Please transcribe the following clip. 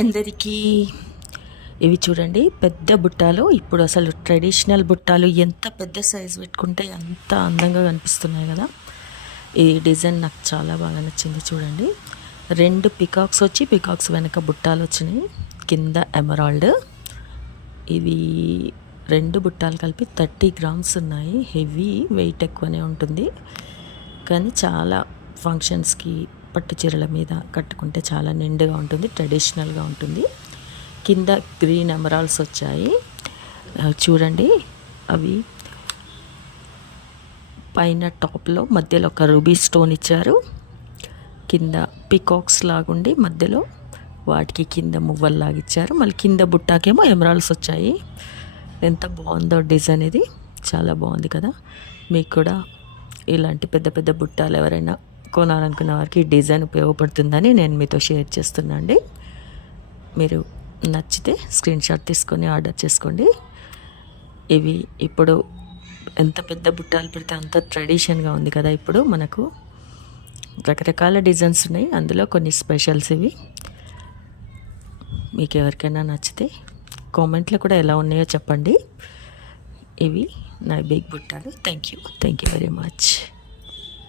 ఎందరికీ ఇవి చూడండి పెద్ద బుట్టాలు. ఇప్పుడు అసలు ట్రెడిషనల్ బుట్టాలు ఎంత పెద్ద సైజు పెట్టుకుంటే అంత అందంగా కనిపిస్తున్నాయి కదా. ఈ డిజైన్ నాకు చాలా బాగా నచ్చింది. చూడండి 2 పికాక్స్ వచ్చి పికాక్స్ వెనక బుట్టాలు వచ్చినాయి, కింద ఎమరాల్డ్. ఇవి 2 బుట్టాలు కలిపి 30 గ్రామ్స్ ఉన్నాయి. హెవీ వెయిట్ ఎక్కువనే ఉంటుంది, కానీ చాలా ఫంక్షన్స్కి పట్టు చీరల మీద కట్టుకుంటే చాలా నిండుగా ఉంటుంది, ట్రెడిషనల్గా ఉంటుంది. కింద గ్రీన్ ఎమరాల్డ్స్ వచ్చాయి చూడండి. అవి పైన టాప్లో మధ్యలో ఒక రూబీ స్టోన్ ఇచ్చారు, కింద పికాక్స్ లాగుండి మధ్యలో వాటికి కింద మువ్వల్లాగా ఇచ్చారు. మళ్ళీ కింద బుట్టాకేమో ఎమరాల్డ్స్ వచ్చాయి. ఎంత బాగుందో డిజైన్, ఇది చాలా బాగుంది కదా. మీకు కూడా ఇలాంటి పెద్ద పెద్ద బుట్టాలు ఎవరైనా కొనాలనుకున్న వారికి ఈ డిజైన్ ఉపయోగపడుతుందని నేను మీతో షేర్ చేస్తున్నా అండి. మీరు నచ్చితే స్క్రీన్ షాట్ తీసుకొని ఆర్డర్ చేసుకోండి. ఇవి ఇప్పుడు ఎంత పెద్ద బుట్టాలు పెడితే అంత ట్రెడిషన్గా ఉంది కదా. ఇప్పుడు మనకు రకరకాల డిజైన్స్ ఉన్నాయి, అందులో కొన్ని స్పెషల్స్ ఇవి. మీకు ఎవరికైనా నచ్చితే కామెంట్లో కూడా ఎలా ఉన్నాయో చెప్పండి. ఇవి నా బిగ్ బుట్టాలు. Thank you very much.